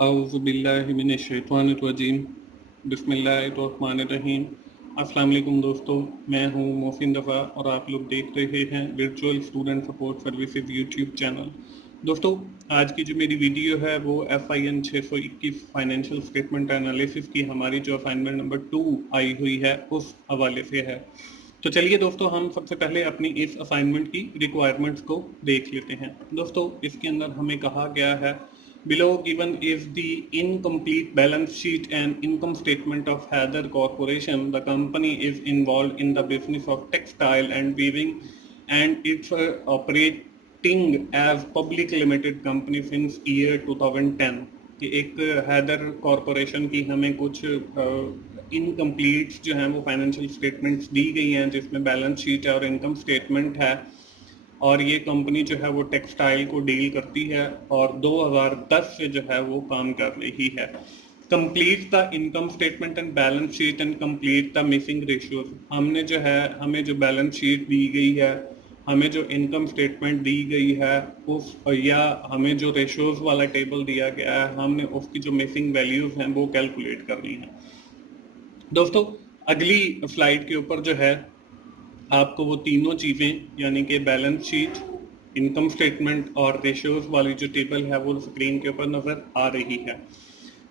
औज़ुबिल्लाहिमिनश्शैतानिर्रजीम बिस्मिल्लाहिर्रहमानिर्रहीम। अस्सलाम वालेकुम दोस्तों, मैं हूं मोहसिन रफ़ा और आप लोग देख रहे हैं virtual student support services YouTube channel. दोस्तों, आज की जो मेरी वीडियो है वो FIN 621 फाइनेंशियल स्टेटमेंट एनालिसिस की हमारी जो असाइनमेंट नंबर 2 आई हुई है उस हवाले से है। तो चलिए दोस्तों, हम सबसे पहले अपनी इस असाइनमेंट की रिक्वायरमेंट्स को देख लेते हैं। दोस्तों, इसके अंदर हमें कहा गया है below given is the incomplete balance sheet and income statement of Heather Corporation. The company is involved in the business of textile and weaving and it's operating as public limited company since year 2010. कि एक Haider corporation की हमें कुछ incomplete जो हैं वो financial statements दी गई हैं जिसमें बैलेंस शीट है और इनकम स्टेटमेंट है, और ये कंपनी जो है वो टेक्सटाइल को डील करती है और 2010 से जो है वो काम कर रही है। Complete the income statement and balance sheet and complete the missing ratios. हमने जो है हमें जो बैलेंस शीट दी गई है, हमें जो इनकम स्टेटमेंट दी गई है उस या हमें जो रेशियोज वाला टेबल दिया गया है, हमने उसकी जो मिसिंग वैल्यूज हैं वो कैलकुलेट करनी है। दोस्तों, अगली स्लाइड के ऊपर जो है आपको वो तीनों चीज़ें यानी कि बैलेंस शीट, इनकम स्टेटमेंट और रेशियोज वाली जो टेबल है वो स्क्रीन के ऊपर नज़र आ रही है।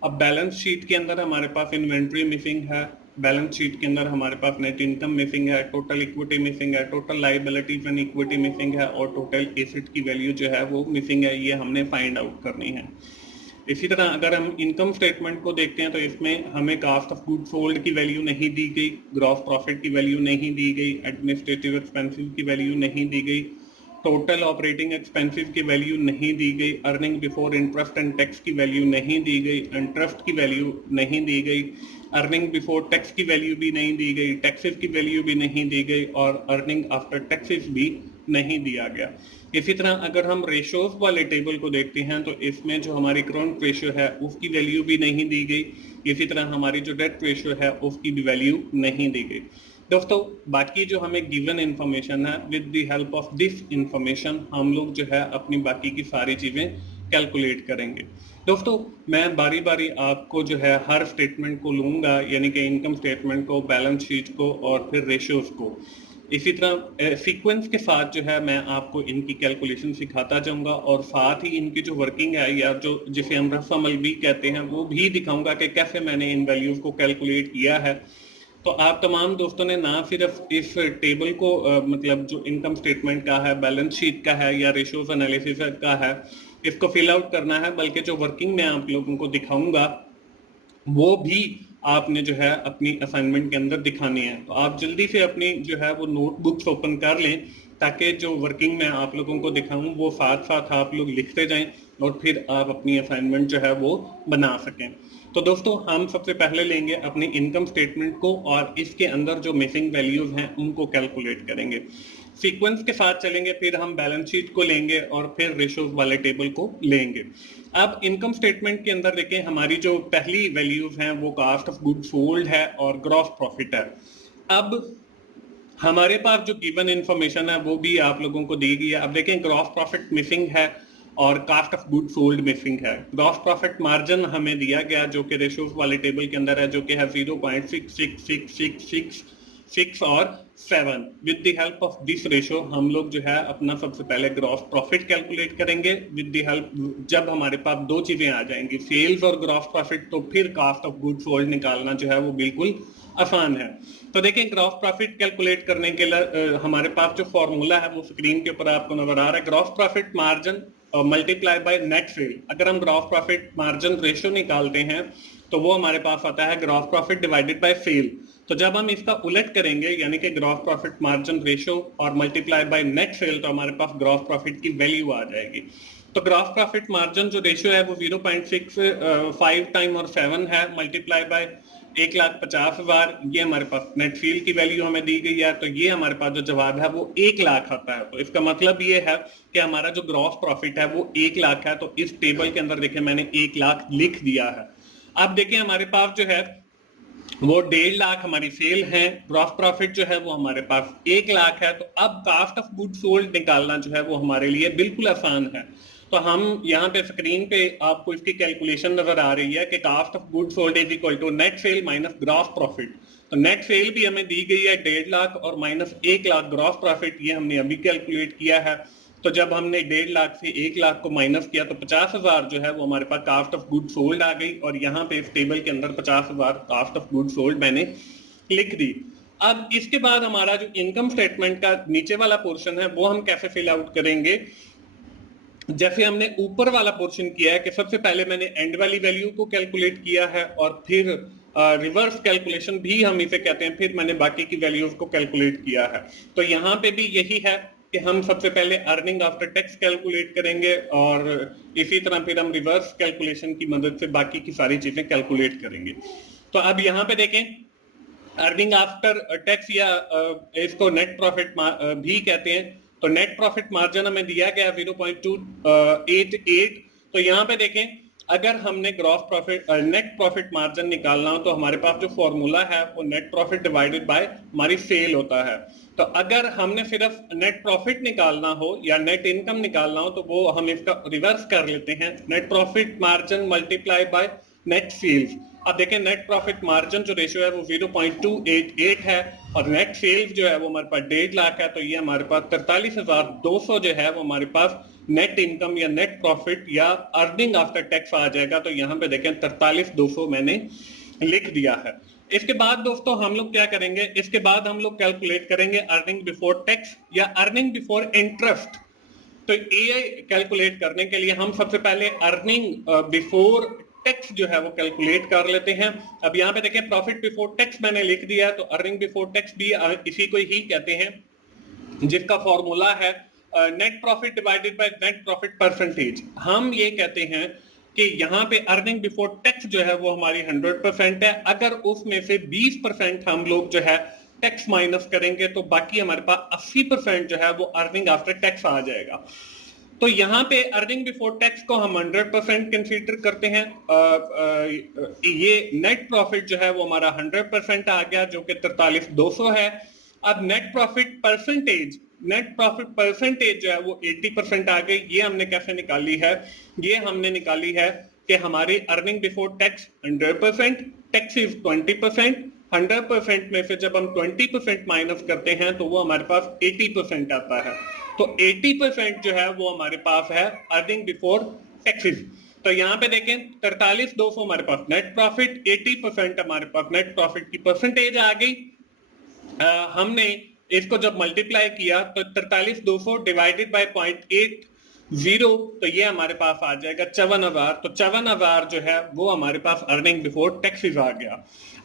अब बैलेंस शीट के अंदर हमारे पास इन्वेंट्री मिसिंग है, बैलेंस शीट के अंदर हमारे पास नेट इनकम मिसिंग है, टोटल इक्विटी मिसिंग है, total liabilities and equity missing है और टोटल एसेट की वैल्यू जो है वो मिसिंग है। ये हमने फाइंड आउट करनी है। इसी तरह अगर हम इनकम स्टेटमेंट को देखते हैं तो इसमें हमें कास्ट ऑफ गुड सोल्ड की वैल्यू नहीं दी गई, ग्रॉस प्रॉफिट की वैल्यू नहीं दी गई, एडमिनिस्ट्रेटिव एक्सपेंसिव की वैल्यू नहीं दी गई, टोटल ऑपरेटिंग एक्सपेंसिव की वैल्यू नहीं दी गई, earning before interest and tax की वैल्यू नहीं दी गई, इंटरेस्ट की वैल्यू नहीं दी गई, अर्निंग बिफोर टैक्स की वैल्यू भी नहीं दी गई, टैक्सेस की वैल्यू भी नहीं दी गई और अर्निंग आफ्टर टैक्सेस भी नहीं दिया गया। इसी तरह अगर हम रेशियोज वाले टेबल को देखते हैं तो इसमें जो हमारी करंट रेशियो है उसकी वैल्यू भी नहीं दी गई। इसी तरह हमारी जो डेट रेशियो है उसकी भी वैल्यू नहीं दी गई। दोस्तों, बाकी जो हमें गिवन इंफॉर्मेशन है, with the help of this information हम लोग जो है अपनी बाकी की सारी चीज़ें कैलकुलेट करेंगे। दोस्तों, मैं बारी बारी आपको जो है हर स्टेटमेंट को लूँगा, यानी कि इनकम स्टेटमेंट को, बैलेंस शीट को और फिर रेशियोज को। इसी तरह सीक्वेंस के साथ जो है मैं आपको इनकी कैलकुलेशन सिखाता जाऊंगा और साथ ही इनकी जो वर्किंग है या जो जिसे हम रफ अमल भी कहते हैं वो भी दिखाऊंगा कि कैसे मैंने इन वैल्यूज को कैलकुलेट किया है। तो आप तमाम दोस्तों ने ना सिर्फ इस टेबल को मतलब जो इनकम स्टेटमेंट का है, बैलेंस शीट का है या रेशियोज एनालिसिस का है, इसको फिल आउट करना है, बल्कि जो वर्किंग मैं आप लोगों को दिखाऊंगा वो भी आपने जो है अपनी असाइनमेंट के अंदर दिखानी है। तो आप जल्दी से अपनी जो है वो नोटबुक्स ओपन कर लें ताकि जो वर्किंग मैं आप लोगों को दिखाऊं वो साथ साथ आप लोग लिखते जाएं और फिर आप अपनी असाइनमेंट जो है वो बना सकें। तो दोस्तों, हम सबसे पहले लेंगे अपनी इनकम स्टेटमेंट को और इसके अंदर जो मिसिंग वैल्यूज हैं उनको कैलकुलेट करेंगे। सीक्वेंस के साथ चलेंगे, फिर हम बैलेंस शीट को लेंगे और फिर रेशियोज वाले टेबल को लेंगे। अब इनकम स्टेटमेंट के अंदर देखें, हमारी जो पहली वैल्यूज हैं वो कास्ट ऑफ गुड सोल्ड है और ग्रॉस प्रॉफिट है। अब हमारे पास जो गिवन इंफॉर्मेशन है वो भी आप लोगों को दी गई है। अब देखें, ग्रॉस प्रॉफिट मिसिंग है और cost of good sold missing है। ग्रॉस प्रॉफिट मार्जिन हमें दिया गया जो कि रेशियोज वाले टेबल के अंदर है, जो कि है 0.66666 और 7। With the help of this ratio हम लोग जो है अपना सबसे पहले ग्रॉस प्रॉफिट कैलकुलेट करेंगे। विद द हेल्प जब हमारे पास दो चीजें आ जाएंगी, सेल्स और ग्रॉस प्रॉफिट, तो फिर कास्ट ऑफ गुड सोल्ड निकालना जो है वो बिल्कुल आसान है। तो देखें, ग्रॉस प्रॉफिट कैलकुलेट करने के लिए हमारे पास जो फॉर्मूला है वो स्क्रीन के ऊपर आपको नजर आ रहा है। Gross profit margin multiply by net cell. अगर हम ग्रॉस प्रॉफिट मार्जिन रेशियो निकालते हैं तो वो हमारे पास आता है gross profit divided by sale. तो जब हम इसका उलट करेंगे यानी कि ग्रॉस प्रॉफिट मार्जिन रेशियो और मल्टीप्लाई बाय नेट सेल, तो हमारे पास ग्रॉस प्रॉफिट की वैल्यू आ जाएगी। तो ग्रॉस प्रॉफिट मार्जिन जो रेशियो है वो 0.65 टाइम और 7 है, मल्टीप्लाई बाय 1,50,000। ये हमारे पास नेट सेल की वैल्यू हमें दी गई है, तो ये हमारे पास जो जवाब है वो 1 लाख आता है। तो इसका मतलब ये है कि हमारा जो ग्रॉस प्रॉफिट है वो 1 लाख है। तो इस टेबल के अंदर देखिए मैंने 1 लाख लिख दिया है। अब देखिए हमारे पास जो है वो 1.5 लाख हमारी सेल है, ग्रॉस प्रॉफिट जो है वो हमारे पास 1 लाख है। तो अब कास्ट ऑफ गुड सोल्ड निकालना जो है वो हमारे लिए बिल्कुल आसान है। तो हम यहाँ पे स्क्रीन पे आपको इसकी कैलकुलेशन नजर आ रही है कि cost of goods sold is equal to net sale minus gross profit. तो नेट सेल भी हमें दी गई है 1.5 लाख और माइनस 1 लाख ग्रॉस प्रॉफिट, ये हमने अभी कैलकुलेट किया है। तो जब हमने 1.5 लाख से 1 लाख को माइनस किया तो 50,000 जो है वो हमारे पास कास्ट ऑफ गुड सोल्ड आ गई, और यहाँ पे इस टेबल के अंदर 50,000 कास्ट ऑफ गुड सोल्ड मैंने लिख दी। अब इसके बाद हमारा जो इनकम स्टेटमेंट का नीचे वाला पोर्शन है वो हम कैसे फिल आउट करेंगे। जैसे हमने ऊपर वाला पोर्शन किया है कि सबसे पहले मैंने एंड वाली वैल्यू को कैलकुलेट किया है और फिर रिवर्स कैलकुलेशन भी हम इसे कहते हैं, फिर मैंने बाकी की वैल्यूज को कैलकुलेट किया है। तो यहाँ पे भी यही है कि हम सबसे पहले अर्निंग आफ्टर टैक्स कैलकुलेट करेंगे और इसी तरह फिर हम रिवर्स कैलकुलेशन की मदद से बाकी की सारी चीजें कैलकुलेट करेंगे। तो अब यहाँ पे देखें, अर्निंग आफ्टर टैक्स या इसको नेट प्रॉफिट भी कहते हैं। तो नेट प्रॉफिट मार्जिन हमें दिया गया 0.288। तो यहाँ पे देखें, अगर हमने gross profit net profit margin निकालना हो तो हमारे पास जो फॉर्मूला है वो नेट प्रॉफिट डिवाइडेड बाय हमारी सेल होता है। तो अगर हमने सिर्फ नेट प्रॉफिट निकालना हो या नेट इनकम निकालना हो तो वो हम इसका रिवर्स कर लेते हैं, net profit margin multiply by net sales. अब देखें, नेट प्रॉफिट मार्जिन जो रेशियो है वो 0.288 है और नेट सेल्स जो है वो हमारे पास 1.5 लाख है। तो ये हमारे पास 43,200 जो है वो हमारे पास नेट इनकम या नेट प्रॉफिट या अर्निंग आफ्टर टैक्स आ जाएगा। तो यहाँ पे देखें 43,200 मैंने लिख दिया है। इसके बाद दोस्तों हम लोग क्या करेंगे, इसके बाद हम लोग कैलकुलेट करेंगे अर्निंग बिफोर टैक्स या अर्निंग बिफोर इंटरेस्ट। तो ये कैलकुलेट करने के लिए हम सबसे पहले अर्निंग बिफोर टैक्स जो है वो कैलकुलेट कर लेते हैं। अब यहाँ पे देखें, प्रॉफिट बिफोर टैक्स मैंने लिख दिया है, तो अर्निंग बिफोर टैक्स भी इसी को ही कहते हैं, जिसका फॉर्मूला है net profit divided by net profit percentage. हम ये कहते हैं कि यहाँ पे अर्निंग बिफोर टैक्स जो है वो हमारी 100% है। अगर उसमें से 20% हम लोग जो है टैक्स माइनस करेंगे तो बाकी हमारे पास 80% जो है वो अर्निंग आफ्टर टैक्स आ जाएगा। तो यहाँ पे अर्निंग बिफोर टैक्स को हम 100% कंसीडर करते हैं। ये नेट प्रॉफिट जो है वो हमारा 100% आ गया, जो कि 43,200 है। अब नेट प्रॉफिट परसेंटेज जो है वो 80% आ गई। ये हमने कैसे निकाली है, ये हमने निकाली है कि हमारी earning before tax 100%, tax is 20%। 100% में से जब हम 20% माइनस करते हैं तो वो हमारे पास 80% आता है। तो 80% जो है वो हमारे पास है अर्निंग बिफोर टैक्सेस। तो यहाँ पे देखें 43,200 हमारे पास नेट प्रॉफिट, 80% हमारे पास नेट प्रॉफिट की परसेंटेज आ गई। हमने इसको जब मल्टीप्लाई किया तो 43,200 डिवाइडेड बाय 0.80, तो ये हमारे पास आ जाएगा 54,000। तो 54,000 जो है वो हमारे पास अर्निंग बिफोर टैक्सेस आ गया।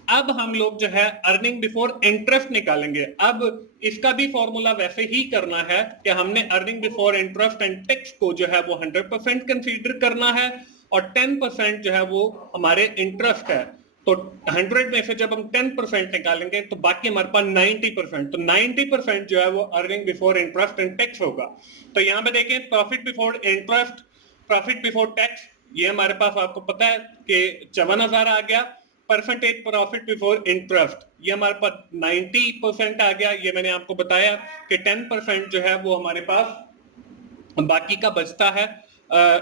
अब हम लोग जो है अर्निंग बिफोर इंटरेस्ट निकालेंगे। अब इसका भी फॉर्मूला वैसे ही करना है कि हमने earning before interest and tax को जो है वो 100% कंसीडर करना है और 10% जो है वो हमारे इंटरेस्ट है। तो 100 में से जब हम 10% निकालेंगे तो बाकी हमारे पास 90%, तो 90% जो है वो earning before interest and tax होगा। तो यहाँ पे देखें, profit before interest, profit before tax, ये हमारे पास आपको पता है कि 54,000 आ गया। परसेंटेज प्रॉफिट बिफोर इंटरेस्ट ये हमारे पास 90% आ गया। ये मैंने आपको बताया कि 10% जो है वो हमारे पास बाकी का बचता है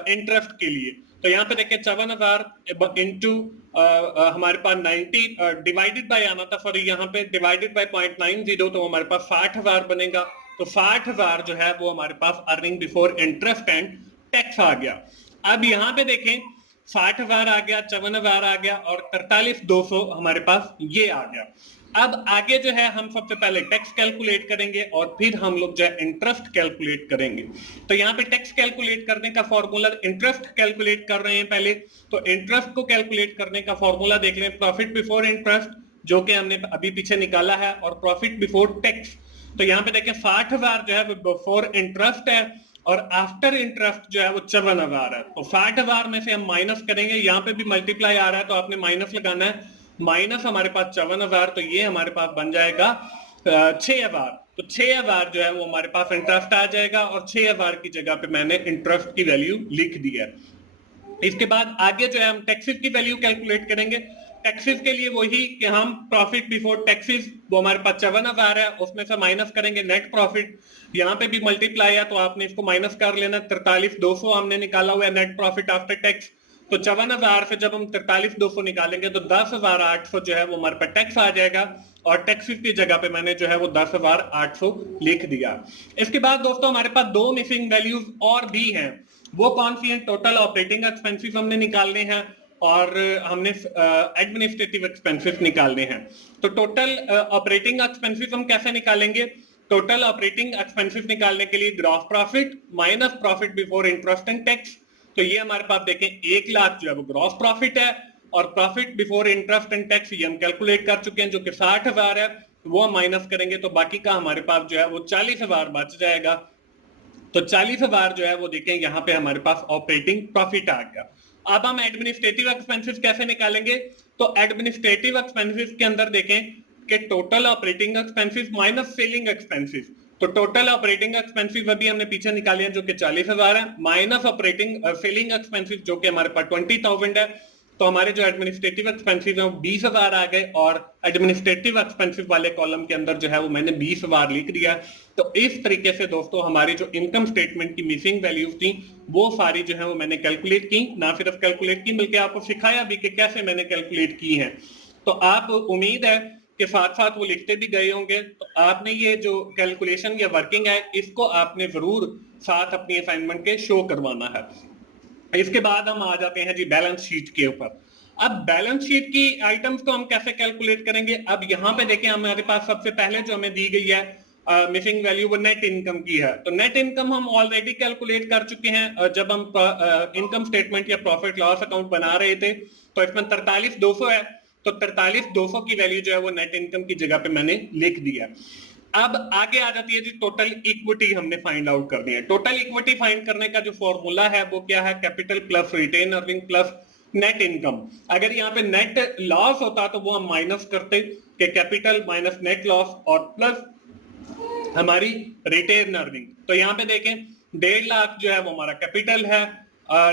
इंटरेस्ट के लिए। तो यहाँ पे देखिए 54,000 इंटू हमारे पास 90 डिवाइडेड बाय आना था, सॉरी यहाँ पे डिवाइडेड बाय 0.90, तो हमारे पास 60,000 बनेगा। तो 60,000 जो है वो हमारे पास earning before interest and tax आ गया। अब यहाँ पे देखें 60,000 आ गया, 54,000 आ गया और 43,200 हमारे पास ये आ गया। अब आगे जो है हम सबसे पहले टैक्स कैलकुलेट करेंगे और फिर हम लोग जो है इंटरेस्ट कैलकुलेट करेंगे। तो यहाँ पे टैक्स कैलकुलेट करने का फॉर्मूला, इंटरेस्ट कैलकुलेट कर रहे हैं पहले, तो इंटरेस्ट को कैलकुलेट करने का फॉर्मूला देख लें, प्रॉफिट बिफोर इंटरेस्ट जो कि हमने अभी पीछे निकाला है और प्रॉफिट बिफोर टैक्स। तो यहाँ पे देखें 60,000 जो है वो बिफोर इंटरेस्ट है और आफ्टर इंटरेस्ट जो है वो 54,000 है। तो 60,000 में से हम माइनस करेंगे, यहाँ पे भी मल्टीप्लाई आ रहा है तो आपने माइनस लगाना है, माइनस हमारे पास 54,000, तो ये हमारे पास बन जाएगा 6,000। तो 6,000 जो है वो हमारे पास इंटरेस्ट आ जाएगा और 6,000 की जगह पे मैंने इंटरेस्ट की वैल्यू लिख दी है। इसके बाद आगे जो है हम टैक्सेस की वैल्यू कैलकुलेट करेंगे। टैक्सेस के लिए वही कि हम प्रॉफिट बिफोर टैक्सेस वो हमारे पास 54,000 है, उसमें से माइनस करेंगे नेट प्रॉफिट। यहाँ पे भी मल्टीप्लाई है तो आपने इसको माइनस कर लेना। 43,200 हमने निकाला हुआ है नेट प्रॉफिट आफ्टर टैक्स। तो 54,000 से जब हम 43,200 निकालेंगे तो 10,800 जो है वो हमारे पास टैक्स आ जाएगा, और टैक्सेस की जगह पे मैंने जो है वो 10,800 लिख दिया। इसके बाद दोस्तों हमारे पास दो मिसिंग वैल्यूज और भी हैं। वो कौन सी हैं? टोटल ऑपरेटिंग एक्सपेंसेस हमने निकालने हैं और हमने एडमिनिस्ट्रेटिव एक्सपेंसेस निकालने हैं। तो टोटल ऑपरेटिंग एक्सपेंसेस हम कैसे निकालेंगे? टोटल ऑपरेटिंग एक्सपेंसेस निकालने के लिए gross profit minus profit before interest and tax. तो ये हमारे पास देखें 1 लाख जो है वो ग्रॉस प्रॉफिट है, और profit before interest and tax ये हम कैलकुलेट कर चुके हैं जो कि 60,000 है, वो हम माइनस करेंगे तो बाकी का हमारे पास जो है वो 40,000 बच जाएगा। तो 40,000 जो है वो देखें यहाँ पे हमारे पास ऑपरेटिंग प्रॉफिट आ गया। अब हम एडमिनिस्ट्रेटिव एक्सपेंसेस कैसे निकालेंगे? तो एडमिनिस्ट्रेटिव एक्सपेंसेस के अंदर देखें कि total operating expenses minus selling expenses. तो टोटल ऑपरेटिंग एक्सपेंसेस अभी हमने पीछे निकाले हैं जो कि 40,000 है, माइनस ऑपरेटिंग सेलिंग एक्सपेंसेस जो कि हमारे पास 20,000 है। तो हमारे जो एडमिनिस्ट्रेटिव एक्सपेंसेस हैं वो 20,000 आ गए, और एडमिनिस्ट्रेटिव एक्सपेंसेस वाले कॉलम के अंदर जो है वो मैंने 20,000 लिख दिया। तो इस तरीके से दोस्तों हमारी जो इनकम स्टेटमेंट की मिसिंग वैल्यूज थी वो सारी जो है वो मैंने कैलकुलेट की। ना सिर्फ कैलकुलेट की बल्कि आपको सिखाया भी कि कैसे मैंने कैलकुलेट की है। तो आप उम्मीद है कि साथ साथ वो लिखते भी गए होंगे। तो आपने ये जो कैलकुलेशन या वर्किंग है इसको आपने जरूर साथ अपनी असाइनमेंट के शो करवाना है। इसके बाद हम आ जाते हैं जी बैलेंस शीट के ऊपर। अब बैलेंस शीट की आइटम्स को हम कैसे कैलकुलेट करेंगे? अब यहाँ पे देखें हमारे पास सबसे पहले जो हमें दी गई है मिसिंग वैल्यू वो नेट इनकम की है। तो नेट इनकम हम ऑलरेडी कैलकुलेट कर चुके हैं जब हम इनकम स्टेटमेंट या प्रॉफिट लॉस अकाउंट बना रहे थे। तो इसमें 43,200 है, तो 43,200 की वैल्यू जो है वो नेट इनकम की जगह पे मैंने लिख दिया। अब आगे आ जाती है जी टोटल इक्विटी हमने फाइंड आउट करनी है। टोटल इक्विटी फाइंड करने का जो फॉर्मूला है वो क्या है? Capital plus retain earning plus net income. अगर यहाँ पे नेट लॉस होता तो वो हम माइनस करते कि कैपिटल माइनस नेट लॉस और प्लस हमारी रिटेन अर्निंग। तो यहाँ पे देखें 1.5 लाख जो है वो हमारा कैपिटल है,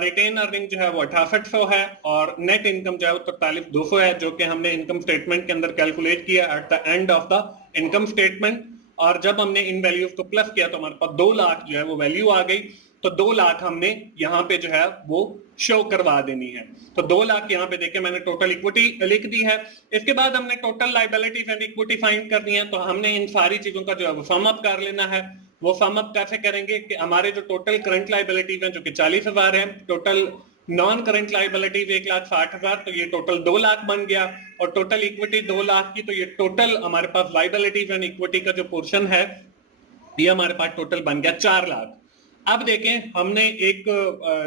रिटेन अर्निंग जो है वो 6800 है, और नेट इनकम जो है वो 43,200 है, जो कि हमने इनकम स्टेटमेंट के अंदर कैलकुलेट किया at the end of the income statement. और जब हमने इन वैल्यूज को प्लस किया तो हमारे पास 2 लाख जो है वो वैल्यू आ गई। तो 2 लाख हमने यहाँ पे जो है वो शो करवा देनी है। तो 2 लाख यहाँ पे देखे मैंने टोटल इक्विटी लिख दी है। इसके बाद हमने total liabilities and equity find करनी है। तो हमने इन सारी चीजों का जो है वो सम अप कर लेना है। वो सम अप कैसे करेंगे कि हमारे जो टोटल करंट लायबिलिटीज हैं जो कि 40,000 है, टोटल नॉन करंट लायबिलिटीज 1,60,000, तो ये टोटल 2 लाख बन गया, और टोटल इक्विटी 2 लाख की, तो ये टोटल हमारे पास लायबिलिटीज एंड इक्विटी का जो पोर्शन है ये हमारे पास टोटल बन गया 4 लाख। अब देखें हमने एक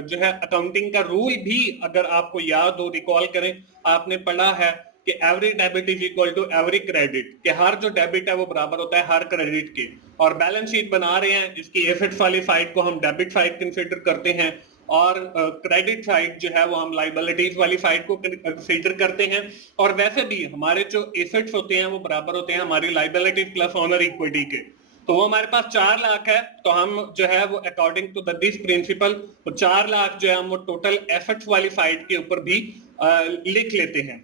जो है अकाउंटिंग का रूल भी अगर आपको याद हो, रिकॉल करें, आपने पढ़ा है कि every debit is equal to every credit, कि हर जो डेबिट है वो बराबर होता है हर क्रेडिट के। और बैलेंस शीट बना रहे हैं, इसकी एसेट्स वाली साइड को हम डेबिट साइड कंसीडर करते हैं, और क्रेडिट साइड जो है वो हम लायबिलिटीज वाली साइड को कंसीडर करते हैं। और वैसे भी हमारे जो एसेट्स होते हैं वो बराबर होते हैं हमारी लायबिलिटीज प्लस ऑनर इक्विटी के। तो वो हमारे पास 4 लाख है, तो हम जो है वो अकॉर्डिंग टू दिस प्रिंसिपल तो 4 लाख जो है हम वो टोटल एसेट्स वाली साइड के ऊपर भी लिख लेते हैं।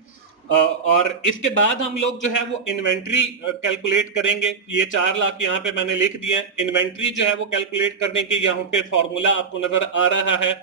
और इसके बाद हम लोग जो है वो इन्वेंट्री कैलकुलेट करेंगे। ये 4 लाख यहाँ पे मैंने लिख दिया है। इन्वेंट्री जो है वो कैलकुलेट करने के यहाँ पे फॉर्मूला आपको नजर आ रहा है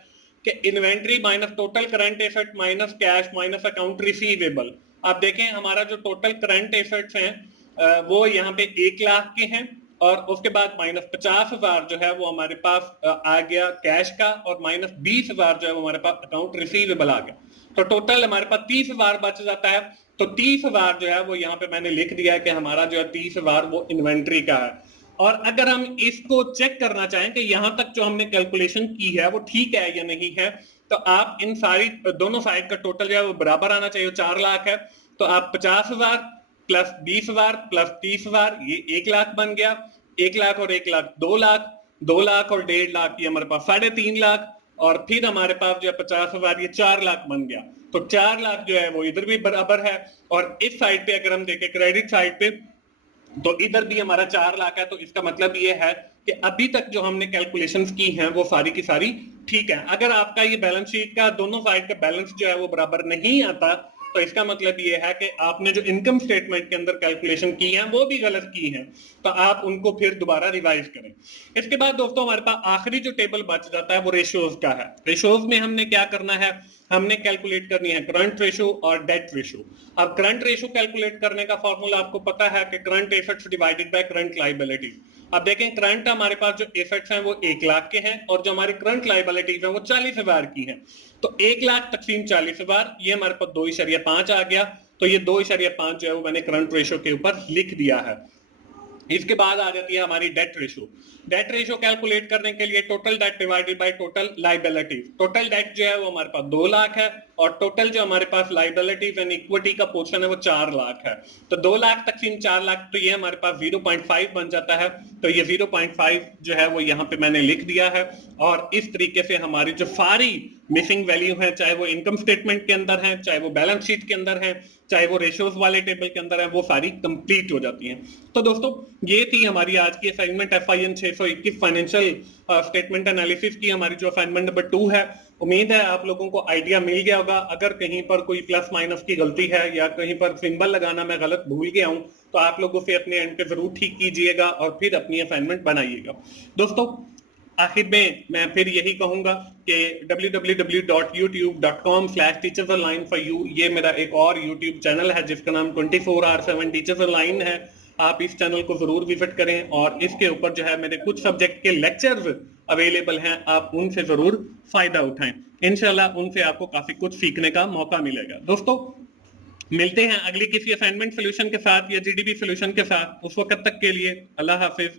कि inventory minus total current asset minus cash minus account receivable. आप देखें हमारा जो टोटल करंट एसेट्स हैं वो यहाँ पे 1 लाख के हैं, और उसके बाद माइनस 50,000 जो है वो हमारे पास आ गया कैश का, और माइनस 20,000 जो है वो हमारे पास अकाउंट रिसीवेबल आ गया। तो टोटल हमारे पास 30,000 बच जाता है। तो 30,000 जो है वो यहाँ पे मैंने लिख दिया है कि हमारा जो है 30,000 वो इन्वेंट्री का है। और अगर हम इसको चेक करना चाहें कि यहाँ तक जो हमने कैलकुलेशन की है वो ठीक है या नहीं है, तो आप इन सारी दोनों साइड का टोटल जो है वो बराबर आना चाहिए। 4 लाख है तो आप 50,000 प्लस 20,000 प्लस 30,000 ये 1 लाख बन गया। 1 लाख और 1 लाख 2 लाख, 2 लाख और 1.5 लाख ये हमारे पास 3.5 लाख, और फिर हमारे पास जो है 50,000 ये 4 लाख बन गया। तो 4 लाख जो है वो इधर भी बराबर है। और इस साइड पे अगर हम देखें क्रेडिट साइड पे तो इधर भी हमारा 4 लाख है। तो इसका मतलब ये है कि अभी तक जो हमने कैलकुलेशंस की हैं वो सारी की सारी ठीक है। अगर आपका ये बैलेंस शीट का दोनों साइड का बैलेंस जो है वो बराबर नहीं आता तो इसका मतलब ये है कि आपने जो इनकम स्टेटमेंट के अंदर कैलकुलेशन की है वो भी गलत की है, तो आप उनको फिर दोबारा रिवाइज करें। इसके बाद दोस्तों हमारे पास आखिरी जो टेबल बच जाता है वो रेशियोज का है। रेशियोज में हमने क्या करना है, हमने कैलकुलेट करनी है करंट रेशो और डेट रेशो। अब करंट रेशो कैलकुलेट करने का फॉर्मूला आपको पता है कि current assets divided by current liability. अब देखें करंट हमारे पास जो एसेट्स हैं वो 1 लाख के हैं और जो हमारी करंट लायबिलिटीज है वो 40,000 की है। तो 1 लाख तकसीम 40,000, ये हमारे पास 2.5 आ गया। तो ये 2.5 जो है वो मैंने करंट रेशो के ऊपर लिख दिया है। इसके बाद आ जाती है हमारी debt ratio. Debt ratio calculate करने के लिए total debt divided by total liability. Total debt जो है वो हमारे पास 2 लाख है और टोटल जो हमारे पास लायबिलिटीज एंड इक्विटी का पोर्शन है वो 4 लाख है। तो 2 लाख तकसीम 4 लाख, तो ये हमारे पास 0.5 बन जाता है। तो ये 0.5 जो है वो यहाँ पे मैंने लिख दिया है। और इस तरीके से हमारी जो सारी मिसिंग वैल्यू है, चाहे वो इनकम स्टेटमेंट के अंदर है, चाहे वो बैलेंस शीट के अंदर है, चाहे वो रेशियोज वाले टेबल के अंदर है, वो सारी कंप्लीट हो जाती हैं। तो दोस्तों ये थी हमारी आज की assignment FIN 621 financial statement analysis की हमारी जो असाइनमेंट नंबर 2 है। उम्मीद है आप लोगों को आइडिया मिल गया होगा। अगर कहीं पर कोई प्लस माइनस की गलती है या कहीं पर सिंबल लगाना मैं गलत भूल गया हूं तो आप लोगों से अपने एंड पे जरूर ठीक कीजिएगा और फिर अपनी असाइनमेंट बनाइएगा। दोस्तों आखिर में मैं फिर यही कहूंगा कि www.youtube.com/teachersonline4you ये मेरा एक और YouTube चैनल है जिसका नाम 24/7 टीचर्स ऑनलाइन है। आप इस चैनल को जरूर विजिट करें और इसके ऊपर जो है मेरे कुछ सब्जेक्ट के लेक्चर्स अवेलेबल हैं, आप उनसे जरूर फायदा उठाएं। इंशाल्लाह उनसे आपको काफी कुछ सीखने का मौका मिलेगा। दोस्तों मिलते हैं अगली किसी असाइनमेंट सोल्यूशन के साथ या GDP सोल्यूशन के साथ। उस वक्त तक के लिए अल्लाह हाफिज।